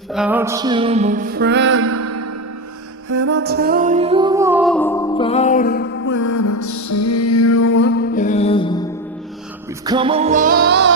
without you, my friend. And I'll tell you all about it when I see you again. We've come a long